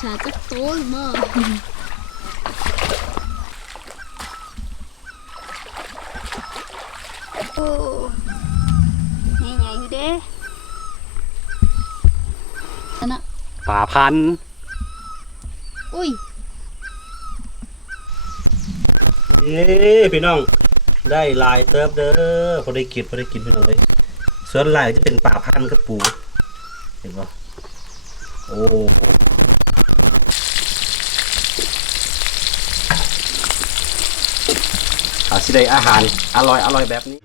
ขาจะโตมากโอ้ใหญ่ๆอยู่เด้อันน่ะ ป่าพันธุ์ อุ้ย เย้พี่น้องได้ลายเติบเด้อพอได้กินพี่น้องเลยส่วนลายจะเป็นป่าพันธุ์กับปูเห็นปะโอ้สิได้อาหารอร่อยแบบนี้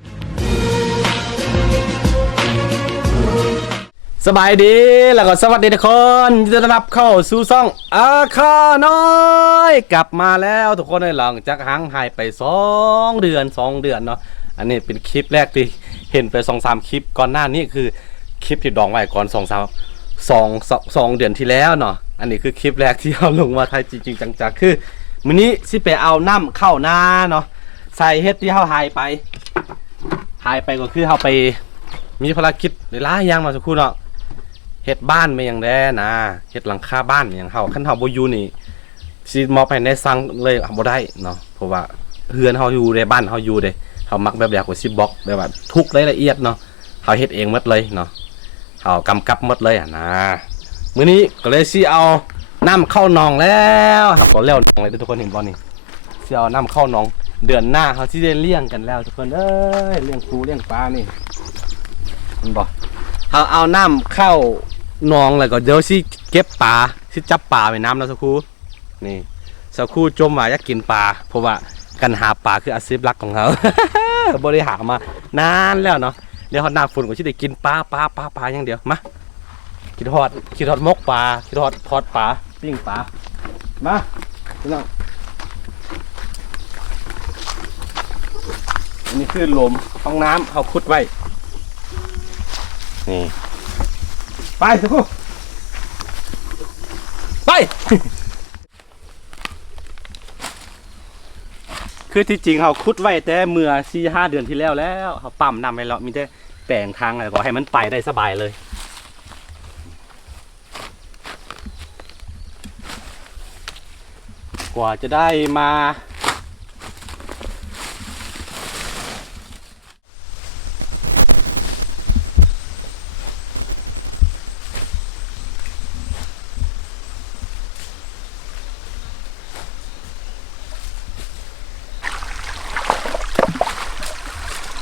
สบายดีแล้วก็สวัสดีทุกคนยินดีต้อนรับเข้าสู่ช่องอาคาน้อยกลับมาแล้วทุกคนหลังจากห่างหายไป2 เดือนเนาะอันนี้เป็นคลิปแรกที่เห็นไป2-3 คลิปก่อนหน้านี้คือคลิปที่ดองไว้ก่อน2 เดือนที่แล้วเนาะอันนี้คือคลิปแรกที่เอาลงมาไทยจริงๆจังๆคือมื้อนี้สิไปเอาน้ำเข้านาเนาะใส่เฮ็ดที่เฮาหายไปก็คือเฮาไปมีภารกิจหลายอย่างมาสักครู่เนาะเฮ็ดบ้านไม่อย่างแด้นะเฮ็ดหลังคาบ้านอย่างเฮาคันเฮาบ่อยู่นี่สิมอบให้ในสั่งเลยบ่ได้เนาะเพราะว่าเฮือนเฮาอยู่ในบ้านเฮาอยู่เด้เฮามักแบบอยากว่าสิบล็อกแบบว่าทุกรายละเอียดเนาะเฮาเฮ็ดเองหมดเลยเนาะเฮากำกับหมดเลยนะมื้อนี้ก็เลยสิเอาน้ำเข้าหนองแล้วครับก็แล้วหนองเลยทุกคนเห็นบ่นี่สิเอาน้ำเข้าหนองเดือนหน้าเฮาสิได้เลี้ยงกันแล้วทุกคนเอ้ยเลี้ยงปูเลี้ยงปลานี่มันบ่เฮาเอาน้ำเข้าหนองแล้วก็เดี๋ยวสิเก็บปลาสิจับปลาไว้น้ำแล้วสักครู่นี่สักครู่จมว่าอยากกินปลาเพราะว่าการหาปลาคืออาชีพหลักของเขา บ่ได้หามานานแล้วเนาะเดี๋ยวฮอดหน้าฝนก็สิได้กินปลาอย่างเดียวมาคิดฮอดมกปลาคิดฮอดทอดปลาปิ้งปลามาพี่น้องอันนี้คือหลุมห้องน้ำเขาขุดไว้นี่ไปสักครู่ไป คือที่จริงเขาขุดไว้แต่เมื่อ4-5 เดือนที่แล้วเขาปั๊มน้ำไว้แล้วมีแต่แปลงทางอะไรก็ให้มันไปได้สบายเลยกว่าจะได้มา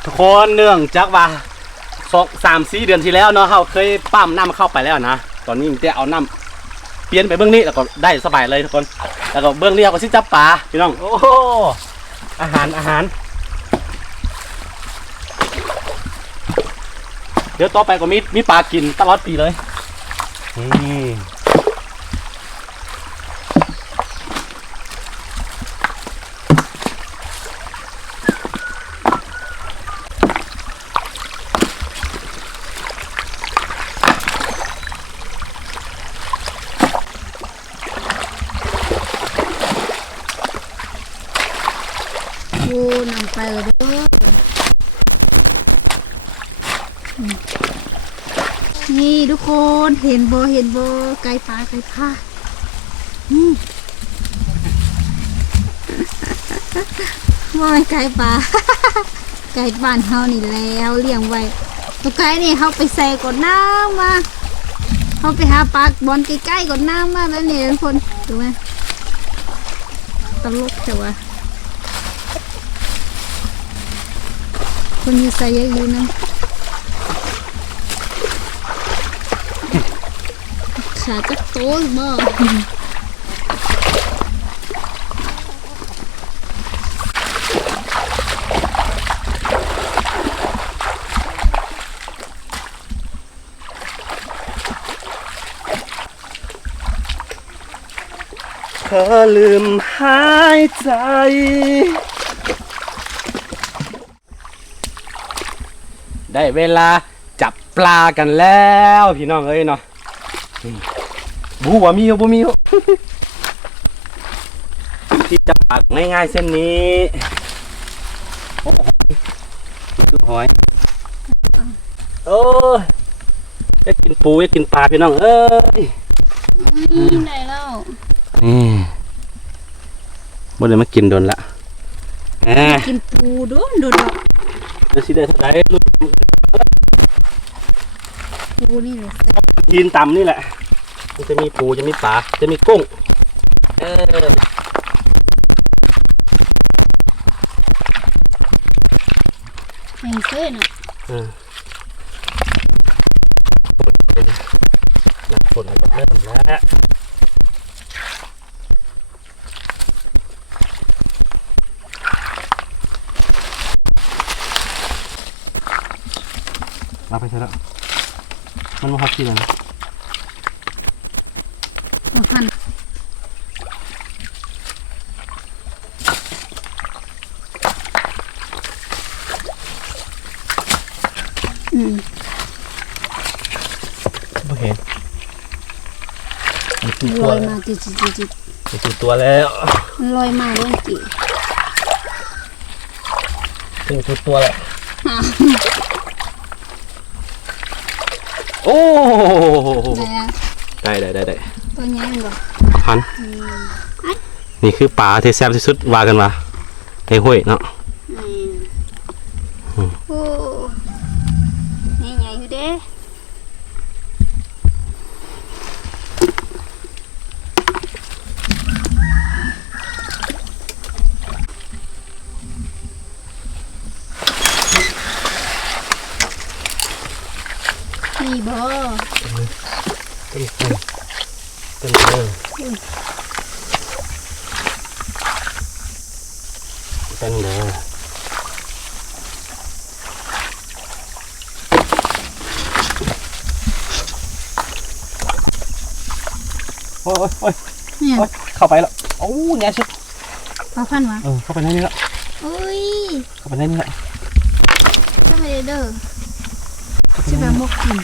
ทุกคนเนื่องจากว่า3-4 เดือนที่แล้วเนาะเขาเคยปั๊มน้ำเข้าไปแล้วนะตอนนี้มันจะเอาน้ำเปลี่ยนไปเบื้องนี้แล้วก็ได้สบายเลยทุกคนแล้วก็เบื้องนี้เราก็สิจับปลาพี่น้องโอ้โหอาหารเดี๋ยวต่อไปก็มีปลากินตลอดปีเลยนี่โอ้นำไปเลยเด้อนี่ทุกคนเห็นบ่ไก่ปลาว่าไก่ปลา ไก่บ้านเฮานี่แล้วเลี้ยงไว้ตัวไก่นี่เฮาไปใส่ก่อนน้ำมาเฮาไปหาปลาบอลใกล้ๆก่อนน้ำมาแบบนี้ทุกคนดูไหมตลกแต่ว่าคนอยู่ใส่เยอะอยู่นะขาจะโตมากเธอลืมหายใจได้เวลาจับปลากันแล้วพี่น้องเอ้ยเนาะบูว่ามีบ่มี ที่จับปลาง่ายๆเส้นนี้โอ้โหคือหอยโอ้ยจะกินปูจะกินปลาพี่น้องเอ้ย ได้แล้ว นี่บ่ได้มากินโดนละ กินปูโดนโดน จะสิได้เท่าไหร่ลูก ปูนี่เลย กินต่ำนี่แหละมันจะมีปูจะมีปลาจะมีกุ้งแห้งเส้นอ่ะ น้ำฝนก็เริ่มแล้วเอาไปใช่แล้วมันมาหักที่ไหน มาหั่นไม่เห็น ลอยมาจิจิ มันคือตัวแล้ว มันลอยมาเรื่องกี่ มันคือตัวแล้วโอ้ ได้ ได้ ตัวใหญ่บ่ พันนี่คือปลาที่แซ่บที่สุดว่ากันมาในห้วยเนาะ โอ้นี่ใหญ่อยู่เด้นี่บ่ เป็นเลยเป็นเลยโอ้ย เนี่ย เข้าไปแล้วโอ้เนี่ยชิบ ปลาพันวะ เข้าไปในนี้แล้ว โอ้ย เข้าไปในนี้แล้ว จะไปเด้อจะแบบมกกิน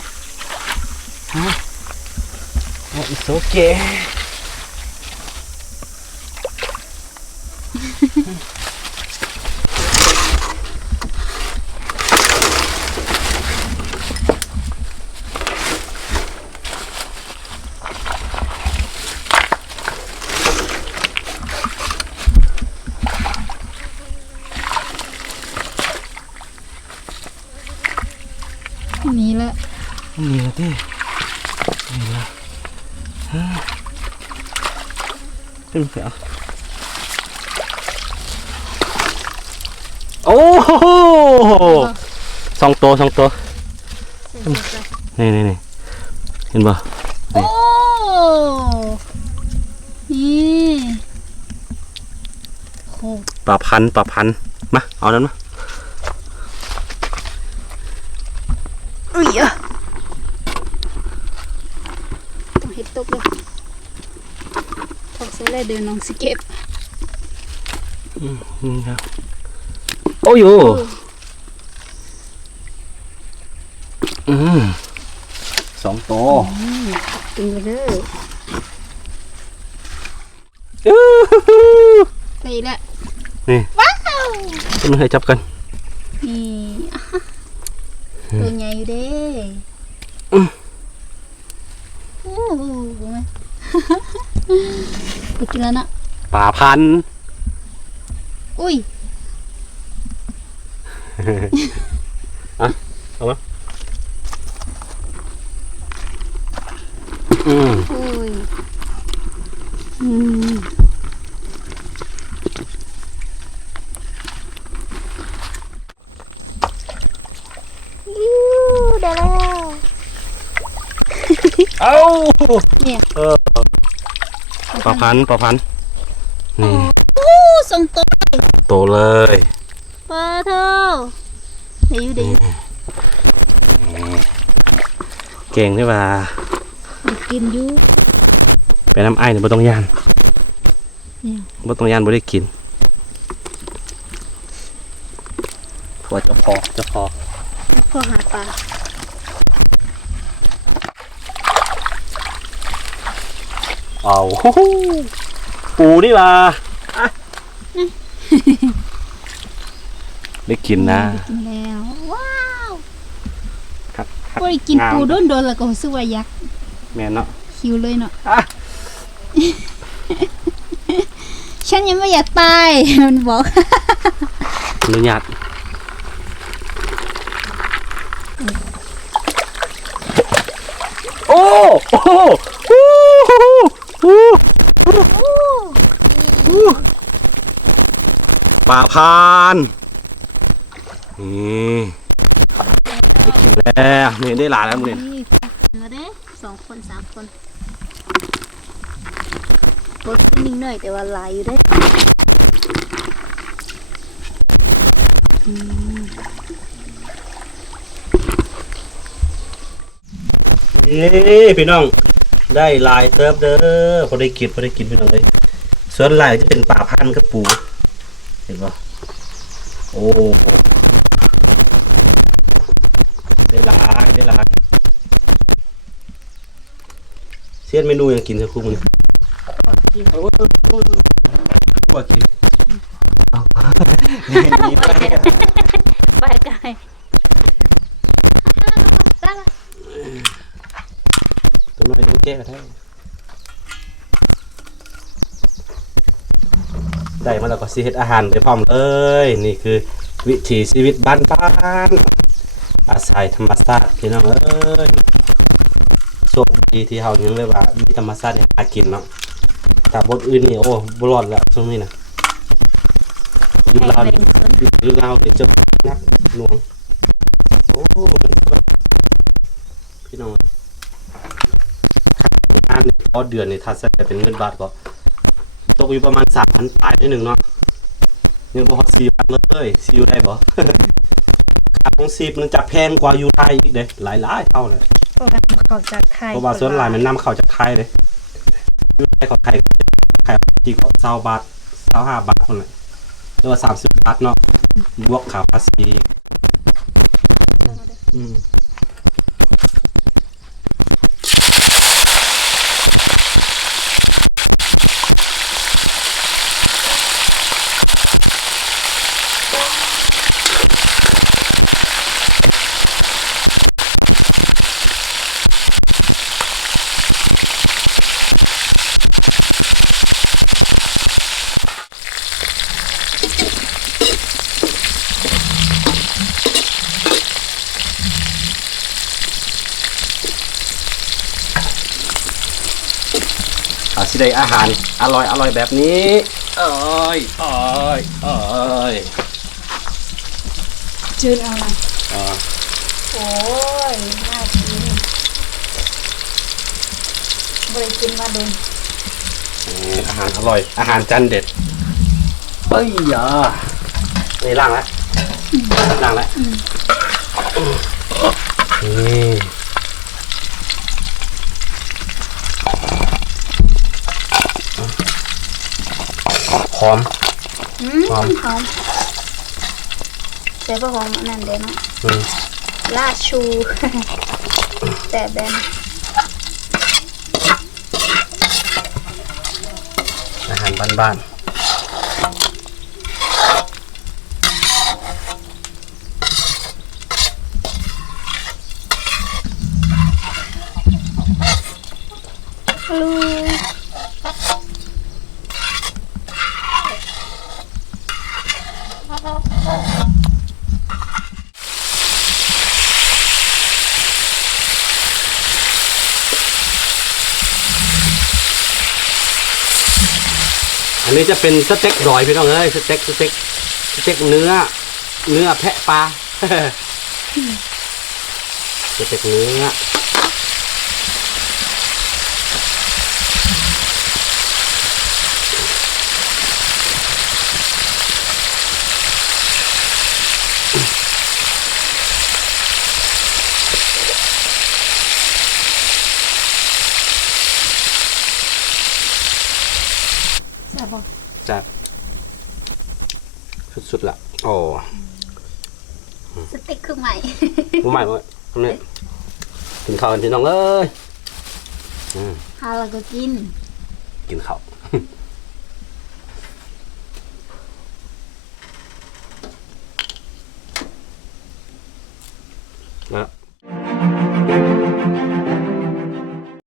โอ้it's okay นี่แหละ นี่ละที่นี่ละขึ้นเสียโอ้โหสองตัวนี่เห็นป่ะ โอ้นี่โห ปลาพันมาเอานั้นมา อุ้ยอะต้องเห็ดตกเลยถกใส่เลยเดินน้องสเก็บ นี่ครับโอ้ยสองตัว กินไปเลย ไปละ นี่ ว้าว ต้องให้จับกัน นี่ตัวใหญ่อยู่เด้โอ้โหไปกินแล้วนะ ปลาพัน อุ้ย เอามา โอ้ยได้แล้ว เอา เนี่ย ปลาพันนี่ ส่งตัว โตเลย ปลาเท่าเดี๋ยวอยู่ดี เก่งใช่ป่ะ กินอยู่ ไปน้ำไอ้เนี่ยบ่ต้องย่าน เนี่ย บ่ต้องย่านบ่ได้กินพวดจะพอ แล้วพอหาปลา เอาปูนี่ป่ะได้กินนะ กินแล้วว้าว ครับ พอได้กินปูโดนแล้วก็รู้สึกว่าอยาก แม่นเนาะ หิวเลยเนาะ อ่ะ ฉันยังไม่อยากตาย มันบอก อนุญาตโอ้โอ้โอ้โอ้ป่าพานนี่ได้กินแล้วนี่ได้หลายแล้วมึงเนี่ย นี่มาเด้2 คน 3 คนรถนิ่งหน่อยแต่ว่าหลายอยู่ได้ เย้พี่น้องได้ลายเติบเด้อพอได้กินพี่น้องเลยส่วนลายจะเป็นป่าพันธุ์กับปูเห็นปะโอ้ได้ลายเสียนเมนูยังกินสักครู่มึง กิน โอ้ปวดกิน ไปไกลได้ละ ตัวน้อยตัวแก่แท้ได้มาแล้วก็สิเฮ็ดอาหารไปพร้อมเลยนี่คือวิถีชีวิตบ้านๆอาศัยธรรมชาติพี่น้องเอ้ยโชคดีที่เฮายังเลยว่ามีธรรมชาติให้หากินเนาะแต่บทอื่นนี่โอ้บ่รอดแล้วช่วงนี้นะอยู่ลาวนี่อยู่ลาวนี่จะนักหน่วงโอ้พี่น้องงานนี่ต่อเดือนนี่ถ้าใส่เป็นเงินบาทก็ตกอยู่ประมาณ 3,000 ปลายนิดนึงเนาะยังบ่ฮอด4,000เลยสิอยู่ได้บ่ ค่าของชีพมันจะแพงกว่าอยู่ไทยอีกเด้หลายๆเท่าเลย โปรแกรมเขาจากไทย เพราะว่าส่วนหลายมันนำเข้าจากไทยเลยอยู่ไทยเขาไทยที่ก็20 บาท25 บาทคนละหรือว่า30 บาทเนาะบวกค่าภาษีอืมสิได้อาหารอร่อยแบบนี้เอ้ย จืดเอาละ อ่า โอ้ยน่ากินบริกินมาโดน อาหารอร่อยอาหารจานเด็ดเอ้ยอ่ะนี่ล่างแล้วนี่หอม หอม หอมแต่ก็หอมอันนั่นเด้เนาะ อืม ลาดชู แต่แบน อาหารบ้านๆ ฮัลโหล อันนี้จะเป็นสเต็กดอยพี่น้องเอ้ยสเต็กเนื้อแพะปลา สเต็กเนื้อแซ่บบ่ จัดสุดๆละโอ้ สเต็กคือใหม่ รู้ไหมว่าเนี่ยกินข้าวกันพี่น้องเอ้ย หาแล้วก็กิน กินข้าวนะ